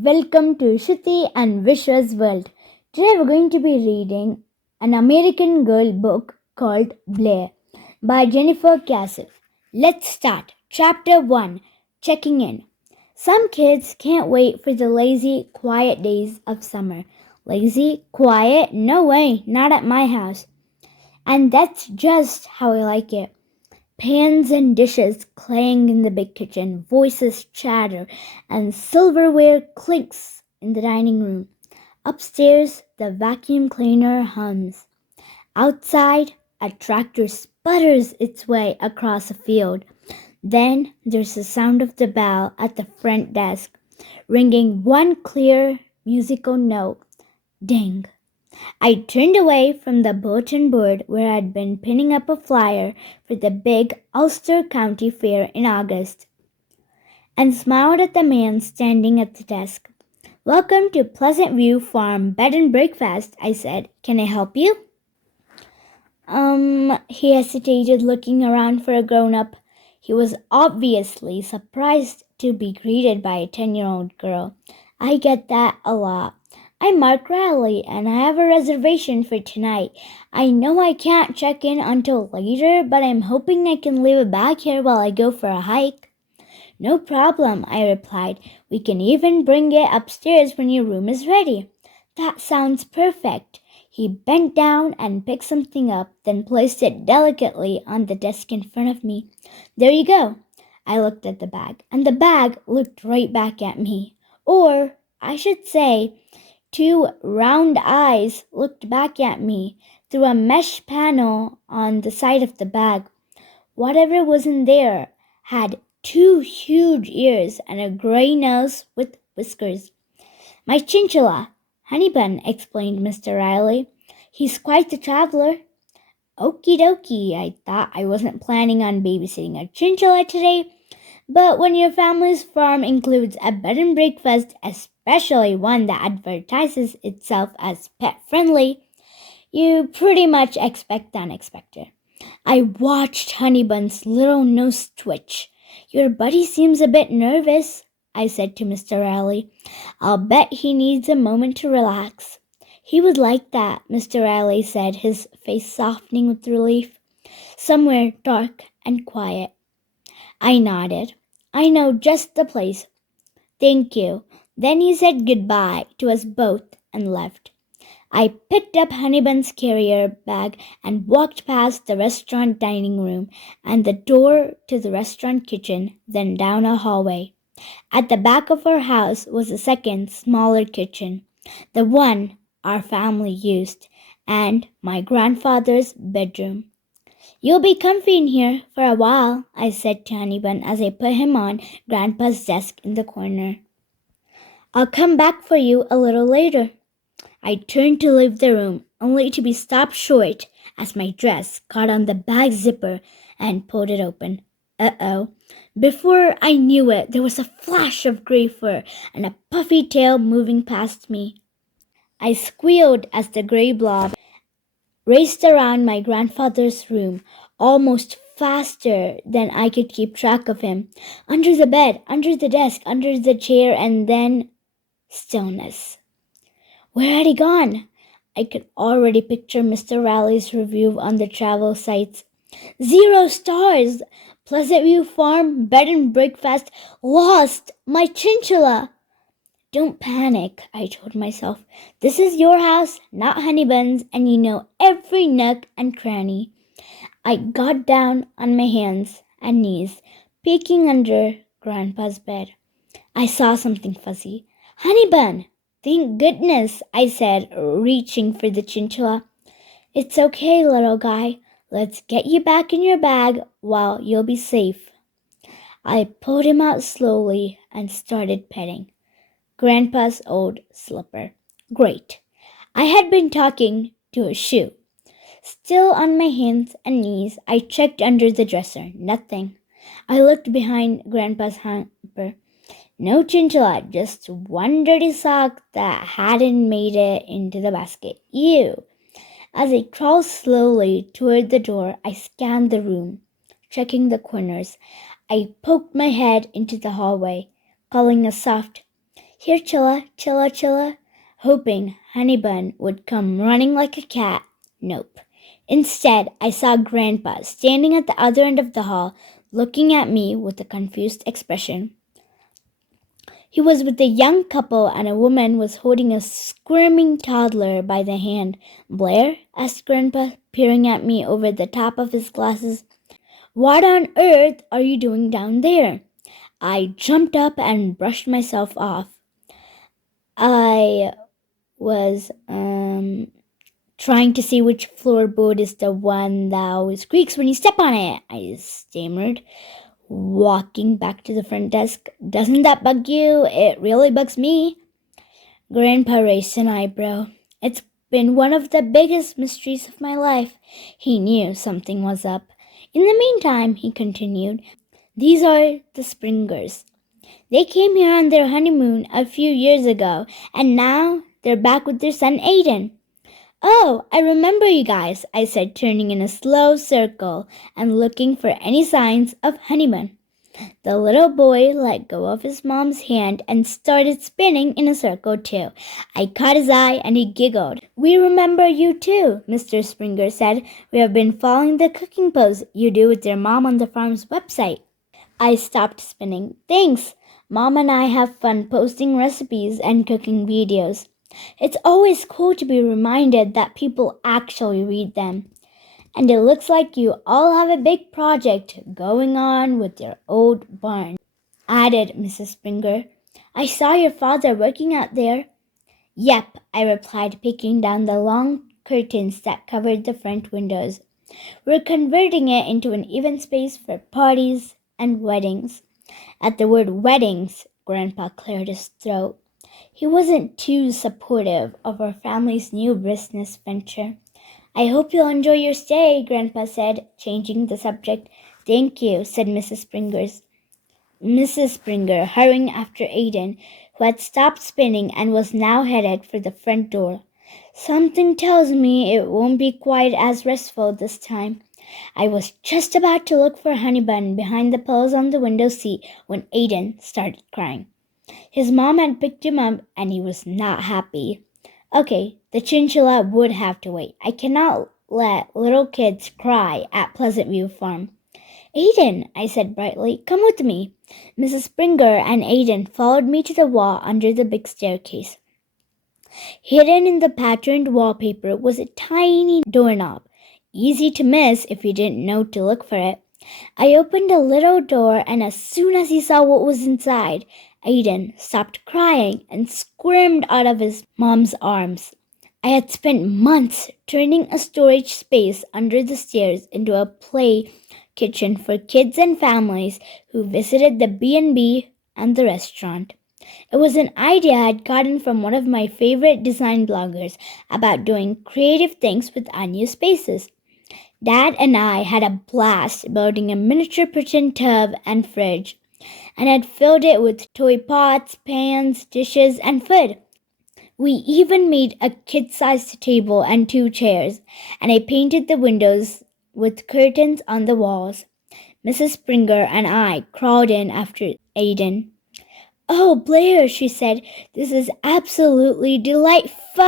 Welcome to Shruthi and Vishwa's world. Today we're going to be reading an American Girl book called Blaire by Jennifer Castle. Let's start. Chapter 1, Checking In. Some kids can't wait for the lazy, quiet days of summer. Lazy, quiet? No way, not at my house. And that's just how I like it. Pans and dishes clang in the big kitchen, voices chatter, and silverware clinks in the dining room. Upstairs, the vacuum cleaner hums. Outside, a tractor sputters its way across a field. Then there's the sound of the bell at the front desk, ringing one clear musical note. Ding. I turned away from the bulletin board where I'd been pinning up a flyer for the big Ulster County Fair in August and smiled at the man standing at the desk. "Welcome to Pleasant View Farm Bed and Breakfast," I said. "Can I help you?" He hesitated, looking around for a grown-up. He was obviously surprised to be greeted by a 10-year-old girl. I get that a lot. "I'm Mark Riley, and I have a reservation for tonight. I know I can't check in until later, but I'm hoping I can leave a bag here while I go for a hike." "No problem," I replied. "We can even bring it upstairs when your room is ready." "That sounds perfect." He bent down and picked something up, then placed it delicately on the desk in front of me. "There you go." I looked at the bag, and the bag looked right back at me. Or, I should say, two round eyes looked back at me through a mesh panel on the side of the bag. Whatever was in there had two huge ears and a gray nose with whiskers. "My chinchilla, Honeybun," explained Mr. Riley. "He's quite the traveler." Okie dokie, I thought. I wasn't planning on babysitting a chinchilla today, but when your family's farm includes a bed and breakfast, especially one that advertises itself as pet-friendly, you pretty much expect the unexpected. I watched Honeybun's little nose twitch. "Your buddy seems a bit nervous," I said to Mr. Riley. "I'll bet he needs a moment to relax." "He would like that," Mr. Riley said, his face softening with relief. "Somewhere dark and quiet." I nodded. "I know just the place." "Thank you." Then he said goodbye to us both and left. I picked up Honeybun's carrier bag and walked past the restaurant dining room and the door to the restaurant kitchen, then down a hallway. At the back of our house was a second, smaller kitchen, the one our family used, and my grandfather's bedroom. "You'll be comfy in here for a while," I said to Honeybun as I put him on Grandpa's desk in the corner. "I'll come back for you a little later." I turned to leave the room, only to be stopped short as my dress caught on the bag zipper and pulled it open. Uh-oh. Before I knew it, there was a flash of gray fur and a puffy tail moving past me. I squealed as the gray blob raced around my grandfather's room, almost faster than I could keep track of him. Under the bed, under the desk, under the chair, and then stillness. Where had he gone? I could already picture Mr. Riley's review on the travel sites. 0 stars! Pleasant View Farm, bed and breakfast, lost! My chinchilla! "Don't panic," I told myself. "This is your house, not Honeybun's, and you know every nook and cranny." I got down on my hands and knees, peeking under Grandpa's bed. I saw something fuzzy. "Honeybun!" "Thank goodness," I said, reaching for the chinchilla. "It's okay, little guy. Let's get you back in your bag while you'll be safe." I pulled him out slowly and started petting Grandpa's old slipper. Great. I had been talking to a shoe. Still on my hands and knees, I checked under the dresser. Nothing. I looked behind Grandpa's hamper. No chinchilla, just one dirty sock that hadn't made it into the basket. Ew. As I crawled slowly toward the door, I scanned the room, checking the corners. I poked my head into the hallway, calling a soft, Here, Chilla, Chilla, Chilla, hoping Honeybun would come running like a cat. Nope. Instead, I saw Grandpa standing at the other end of the hall, looking at me with a confused expression. He was with a young couple, and a woman was holding a squirming toddler by the hand. Blaire? Asked Grandpa, peering at me over the top of his glasses. What on earth are you doing down there? I jumped up and brushed myself off. I was trying to see which floorboard is the one that always creaks when you step on it, I stammered, walking back to the front desk. Doesn't that bug you? It really bugs me. Grandpa raised an eyebrow. It's been one of the biggest mysteries of my life. He knew something was up. In the meantime, he continued, these are the Springers. They came here on their honeymoon a few years ago, and now they're back with their son Aiden. Oh, I remember you guys, I said, turning in a slow circle and looking for any signs of honeymoon. The little boy let go of his mom's hand and started spinning in a circle too. I caught his eye and he giggled. We remember you too, Mr. Springer said. We have been following the cooking pose you do with your mom on the farm's website. I stopped spinning. Thanks. Mom and I have fun posting recipes and cooking videos. It's always cool to be reminded that people actually read them. And it looks like you all have a big project going on with your old barn, added Mrs. Springer. I saw your father working out there. Yep, I replied, peeking down the long curtains that covered the front windows. We're converting it into an event space for parties and weddings. At the word weddings, Grandpa cleared his throat. He wasn't too supportive of our family's new business venture. I hope you'll enjoy your stay, Grandpa said, changing the subject. Thank you, said Mrs. Springer, hurrying after Aiden, who had stopped spinning and was now headed for the front door. Something tells me it won't be quite as restful this time. I was just about to look for Honeybun behind the pillows on the window seat when Aiden started crying. His mom had picked him up and he was not happy. Okay, the chinchilla would have to wait. I cannot let little kids cry at Pleasant View Farm. Aiden, I said brightly, come with me. Mrs. Springer and Aiden followed me to the wall under the big staircase. Hidden in the patterned wallpaper was a tiny doorknob, easy to miss if you didn't know to look for it. I opened a little door, and as soon as he saw what was inside, Aiden stopped crying and squirmed out of his mom's arms. I had spent months turning a storage space under the stairs into a play kitchen for kids and families who visited the B&B and the restaurant. It was an idea I had gotten from one of my favorite design bloggers about doing creative things with unused spaces. Dad and I had a blast building a miniature pretend tub and fridge, and had filled it with toy pots, pans, dishes, and food. We even made a kid-sized table and 2 chairs, and I painted the windows with curtains on the walls. Mrs. Springer and I crawled in after Aiden. Oh, Blaire, she said, this is absolutely delightful.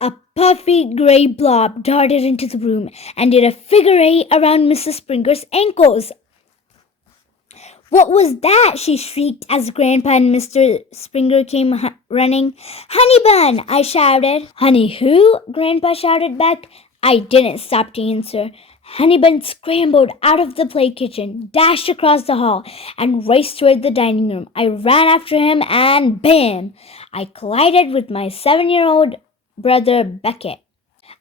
A puffy gray blob darted into the room and did a figure 8 around Mrs. Springer's ankles. What was that? She shrieked as Grandpa and Mr. Springer came running. Honeybun, I shouted. Honey who? Grandpa shouted back. I didn't stop to answer. Honeybun scrambled out of the play kitchen, dashed across the hall, and raced toward the dining room. I ran after him and bam! I collided with my 7-year-old brother Beckett.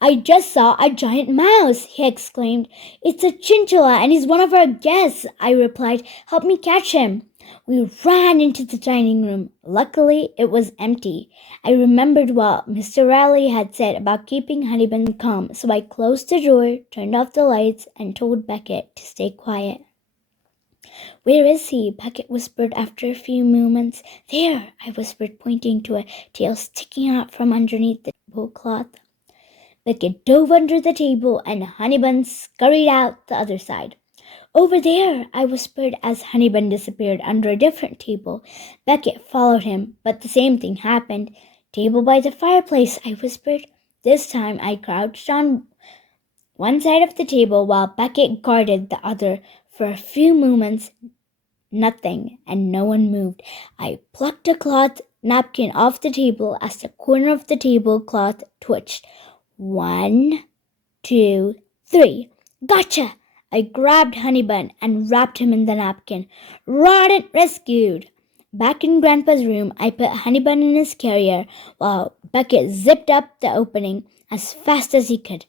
I just saw a giant mouse, he exclaimed. It's a chinchilla and he's one of our guests, I replied. Help me catch him. We ran into the dining room. Luckily, it was empty. I remembered what Mr. Riley had said about keeping Honeybun calm, so I closed the door, turned off the lights, and told Beckett to stay quiet. Where is he? Beckett whispered after a few moments. There, I whispered, pointing to a tail sticking out from underneath the tablecloth. Beckett dove under the table and Honeybun scurried out the other side. Over there, I whispered as Honeybun disappeared under a different table. Beckett followed him, but the same thing happened. Table by the fireplace, I whispered. This time I crouched on one side of the table while Beckett guarded the other. For a few moments, nothing, and no one moved. I plucked a cloth napkin off the table as the corner of the tablecloth twitched. 1, 2, 3. Gotcha! I grabbed Honeybun and wrapped him in the napkin. Rodent rescued! Back in Grandpa's room, I put Honeybun in his carrier while Beckett zipped up the opening as fast as he could.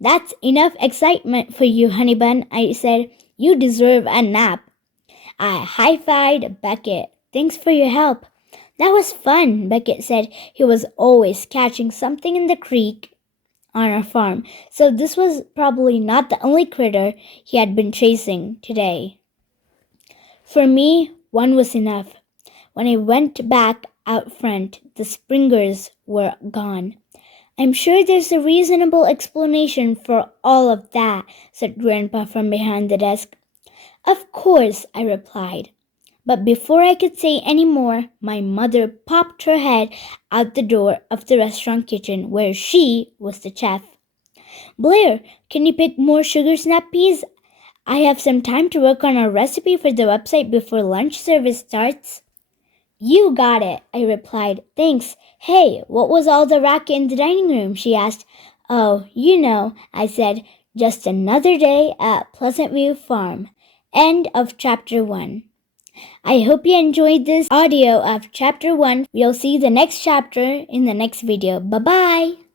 That's enough excitement for you, Honeybun, I said. You deserve a nap. I high-fived Beckett. Thanks for your help. That was fun, Beckett said. He was always catching something in the creek on our farm, so this was probably not the only critter he had been chasing today. For me, one was enough. When I went back out front, the springers were gone. I'm sure there's a reasonable explanation for all of that, said Grandpa from behind the desk. Of course, I replied. But before I could say any more, my mother popped her head out the door of the restaurant kitchen where she was the chef. Blaire, can you pick more sugar snap peas? I have some time to work on a recipe for the website before lunch service starts. You got it, I replied. Thanks. Hey, what was all the racket in the dining room? She asked. Oh, I said. Just another day at Pleasant View Farm. End of Chapter 1. I hope you enjoyed this audio of Chapter 1. We'll see the next chapter in the next video. Bye-bye.